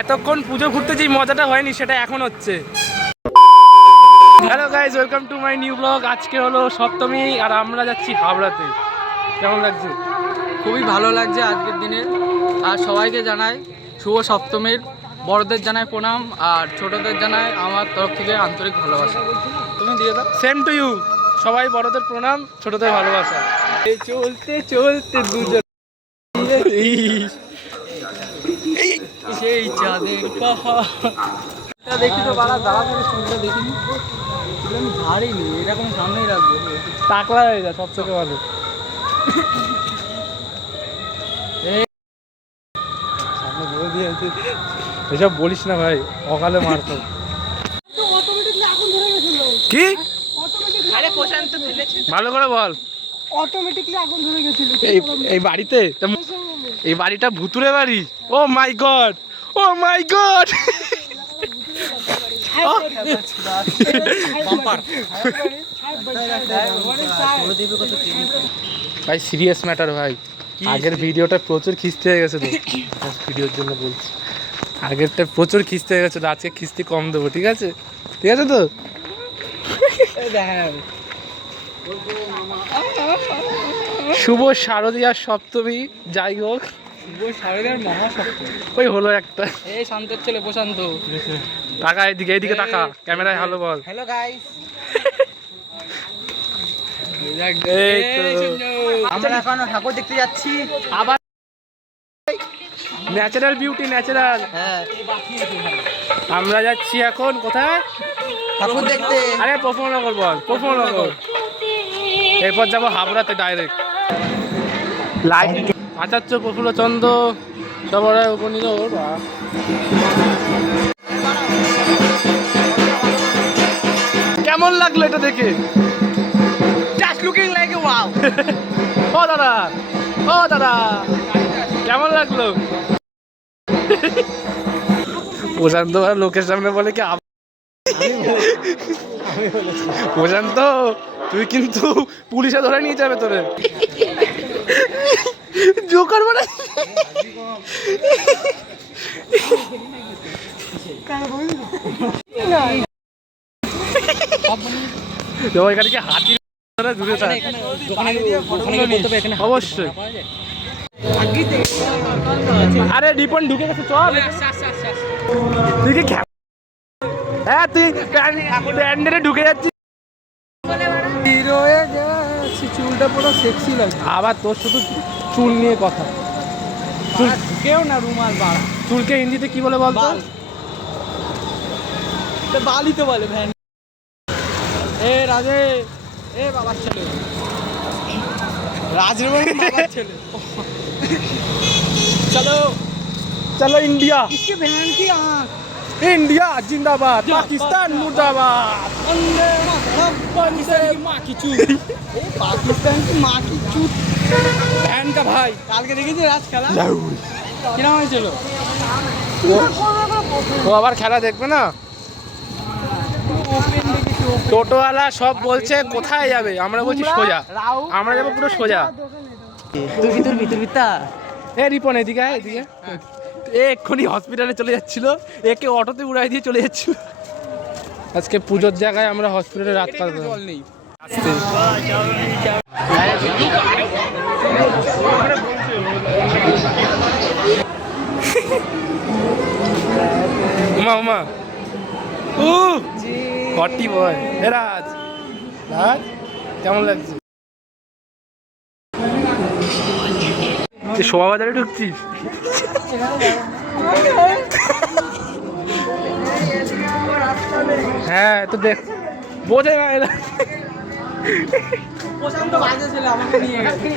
এতক্ষণ পুজো ঘুরতে যে মজাটা হয়নি সেটা এখন হচ্ছে। Hello guys, welcome to my new blog. আজকে হলো সপ্তমী আর আমরা যাচ্ছি হাবড়াতে। কেমন লাগছে? খুবই ভালো লাগছে আজকের দিনে। আর সবাইকে জানাই শুভ সপ্তমীর। বড়দের জানাই প্রণাম আর ছোটদের জানাই আমার তরফ থেকে আন্তরিক ভালোবাসা। তুমি দিয়ে দাও। Same to you. সবাই বড়দের প্রণাম, ছোটদের ভালোবাসা। এই চলতে চলতে দুজন সেই চাঁদের পাহাড় দেখি তো বাড়া দাঁড়া করে শুনতে দেখিনি, আমি ঝাড়িনি, এরকম সামনেই রাখবো। টাকলা হয়ে যায় সব থেকে ভালো। এসব বলিস না ভাই, অকালে মার খাও। কি ভালো করে বল। অটোমেটিকলি আগুন ধরে গেছিল এই বাড়িতে, এই বাড়িটা ভুতুরে বাড়ি। ও মাই গড, ও মাই গড। ভাই সিরিয়াস ম্যাটার ভাই, আগের ভিডিওটা প্রচুর খিস্তি হয়ে গেছে তো, ভিডিওর জন্য বলছি। আগেরটা প্রচুর খিস্তি হয়ে গেছে, আজকে খিস্তি কম দেবো, ঠিক আছে? ঠিক আছে তো? শুভ শারদীয়ার সপ্তমী। যাই হোক, শুভ শারদীয়ার মহাসপ্তমী। ওই হলো একটা। এই শান্তের ছেলে প্রশান্ত, টাকা এদিকে, এইদিকে টাকা, ক্যামেরায় হ্যালো বল। হ্যালো গাইস, আমরা এখন ঠাকুর দেখতে যাচ্ছি। আবার ন্যাচারাল বিউটি, ন্যাচারাল। হ্যাঁ, আমরা যাচ্ছি এখন কোথায়? ঠাকুর দেখতে। আরে প্রফুল্লনগর বল, প্রফুল্লনগর। এরপর যাবো হাবড়াতে ডাইরেক্ট। লাইট আচার্য প্রফুল্লচন্দ্র সবার উপনীত। কেমন লাগলো এটা দেখে? Just looking like a wow. ও দাদা, ও দাদা, কেমন লাগলো? প্রশান্ত লোকের সামনে বলে কি, প্রশান্ত তুই কিন্তু পুলিশে ধরে নিয়ে যাবে তোরে। জোকার মানে এখানে কি হাতি দূরে থাক অবশ্যই। আরে রিপন ঢুকে গেছে, চল। তুই কি হ্যাঁ, তুই প্যান্ডেলে ঢুকে যাচ্ছিস। হিরো হয়ে যাচ্ছি, চুলটা পুরো সেক্সি লাগছে। আবার তোর শুধু চুল নিয়ে কথা। চুল কেউ না, রুমাল বাড়া। চুলকে হিন্দিতে কি বলে বলতো? বালি তো বলে ভ্যান। এ রাজে, এ বাবার ছেলে, রাজের বাবার ছেলে। চলো চলো ইন্ডিয়া, इसके बहन की आँख। इंडिया जिंदाबाद, पाकिस्तान मुर्दाबाद। वंदे मातरम, पाकिस्तान की माँ की चूत। पाकिस्तान की माँ की चूत बहन का भाई। কালকে দেখেছি রাজ খেলা, কিরকম হয়েছিল? ও আবার খেলা দেখবে না? টোটোওয়ালা সব বলছে কোথায় যাবে, আমরা বলছি সোজা। আমরা যাবো পুরো সোজা। তুই ভিতর ভিতর এ রিপন এদিকে আয়, এদিকে। এ এক্ষুনি হসপিটালে চলে যাচ্ছিল, একে অটোতে উড়াই দিয়ে চলে যাচ্ছিল। আজকে পুজোর জায়গায় আমরা হসপিটালে রাত কাটাবো। জল নেই। আসতে উমা উমা হটি বয়। এ রাজ, রাজ কেমন লাগছে? শোভা বাজারে ঢুকছিস? হ্যাঁ তো দেখ, বোঝে না এরা। প্রশান্ত বাজে ছেলে আমাকে নিয়ে গেছে।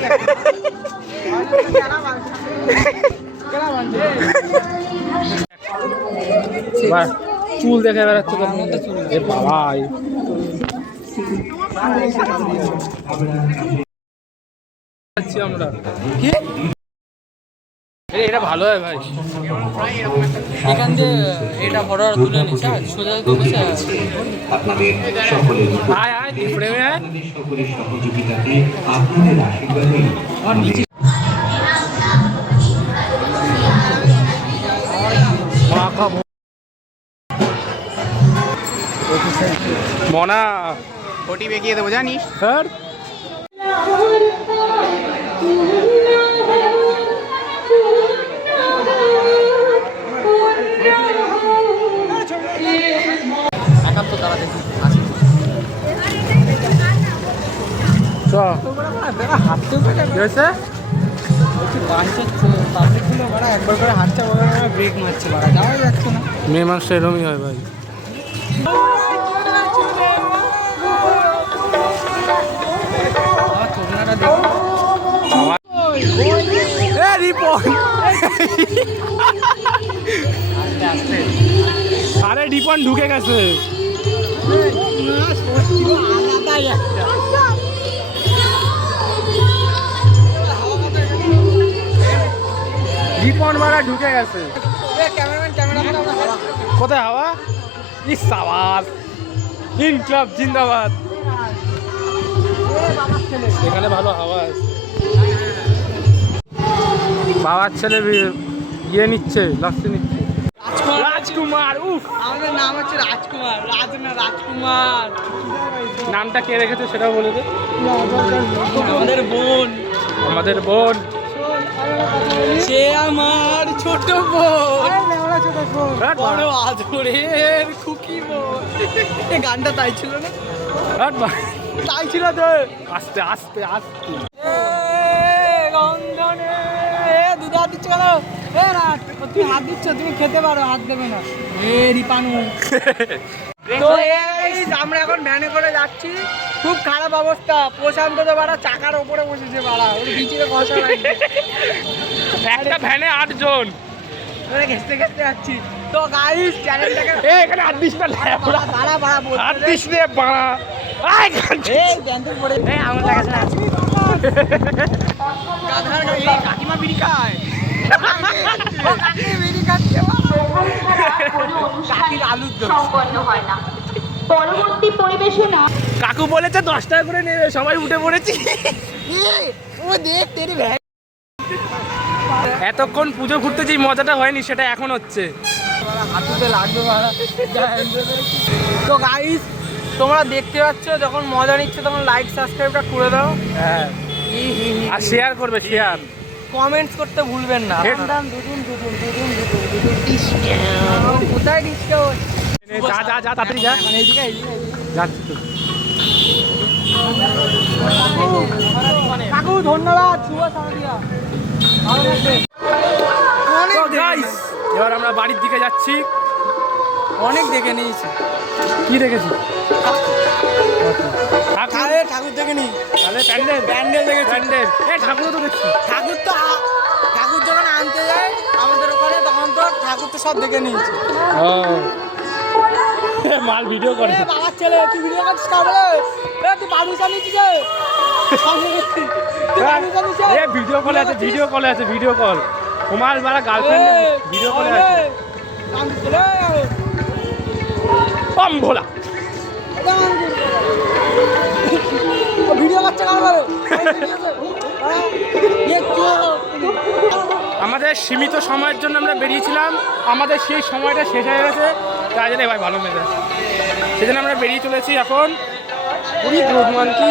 চুল দেখে বেড়াচ্ছে বাবাই। আমরা কি এটা ভালো হয় ভাই। এখান দিয়ে এটা ফটো তুলে নিচ্ছে সোজা তুলেছে। আপনাদের সকলের আয় আয় ফ্রেমে আয়। সকলের সহযোগিতাতে আপনাদের আশীর্বাদে মনা ওটি বেঁকিয়ে দেবো জানিস। স্যার একাত্তর তারা দেখি চ হাঁটতে পারে কি হয়েছে? পাবলিকগুলো বাড়া একবার করে হাঁটছে ওরা ব্রেক মারছে বাড়া যাওয়া যাচ্ছে না। মেয়ে মানুষ এরমই হয় ভাই। ছোটনাটা দেখি আরে রিপন ঢুকে গেছে। আলাদাই একটা রিপন মারা ঢুকে গেছে। ক্যামেরাম্যান কোথায় হাওয়া? ইস সাবাস, ইনক্লাব জিন্দাবাদ। এখানে ভালো হাওয়া আছে। বাবার ছেলে ইয়ে নিচ্ছে, লাস্টে নিচ্ছে। রাজকুমার, উফ আমাদের নাম হচ্ছে রাজকুমার, রাজ না রাজকুমার। নামটা কে রেখেছে সেটাও বলে দে। আমাদের বোন, আমাদের বোন। সে আমার ছোট বোন, বড় আদরের খুকি বোন। এই গানটা তাই ছিল না? তাই ছিল তো। আস্তে আস্তে আস্তে। রন্ধনে দুধ হাত দিচ্ছ কেন? না তুমি হাত দিচ্ছ, তুমি খেতে পারো, হাত দেবে না। রিপানু। তো আমরা এখন ভ্যানে করে যাচ্ছি, খুব খারাপ অবস্থা। প্রশান্ত তো বাড়া চাকার ওপরে বসেছে বাড়া, ওর বিচিরে কষা লাগছে। একটা ভ্যানে 8 জন। ওরা ঘেসতে ঘেসতে যাচ্ছি। তো গাইস চ্যানেলটাকে এখানে 8 দিস না, বাড়া বাড়া বলতে 8 দিস রে বাড়া। আয় এই ব্যান্ডেল পড়ে আমার লাগাছে না। গাধার গাড়ি কাকিমা বিড়ি খায়। কাকি বিড়ি খাচ্ছে। কাকির আলুর দোষ। সম্পন্ন হয় না। পরবর্তী পরিবেশনা কাকু বলেছে 10 টাকা করে নেবে, সবাই উঠে পড়েছি। ও দেখ তেরি ভ্যান। এতক্ষণ পুজো ঘুরতে যে মজাটা হয়নি সেটা এখন হচ্ছে। হাতুতে লাগবে বাড়া। তো গাইস তোমরা দেখতে পাচ্ছ, যখন মজা নিচ্ছে তখন লাইক সাবস্ক্রাইবটা করে দাও। হ্যাঁ, আর শেয়ার করবে, শেয়ার। কমেন্টস করতে ভুলবেন না। কোথায় ডিসকাউন্ট? যা যা যা তাড়াতাড়ি যা। এইদিকে যাচ্ছি তো। কাকু ধন্যবাদ, শুভ সন্ধ্যা। ভালো থাকবেন। তো গাইস এবার আমরা বাড়ির দিকে যাচ্ছি। অনেক দেখে নিয়েছি। কি দেখেছি? ঠাকুর দেখে নি। তাহলে প্যান্ডেল, প্যান্ডেল দেখেছি। প্যান্ডেল। ঠাকুরও তো দেখছি। ঠাকুর তো ঠাকুর যখন আনতে যায় আমাদের ওখানে, তখন তো ঠাকুর তো সব দেখে নিয়েছি। ও মাল ভিডিও করে। বাবার ছেলে, তুই ভিডিও করছিস কাবলে? তুই বাবু জানিস রে? তুই বাবু জানিস রে? ভিডিও কলে আছে, ভিডিও কলে আছে, ভিডিও কল। তোমার বাড়া গার্লফ্রেন্ড ভিডিও কলে আছে। কম ভোলা ভিডিও বাচ্চা কাবলে? আমাদের সীমিত সময়ের জন্য আমরা বেরিয়েছিলাম, আমাদের সেই সময়টা শেষ হয়ে গেছে। তাই জন্য ভাই ভালো মেজাজ, সেজন্য আমরা বেরিয়ে চলেছি এখন। পুরী রোদমান কি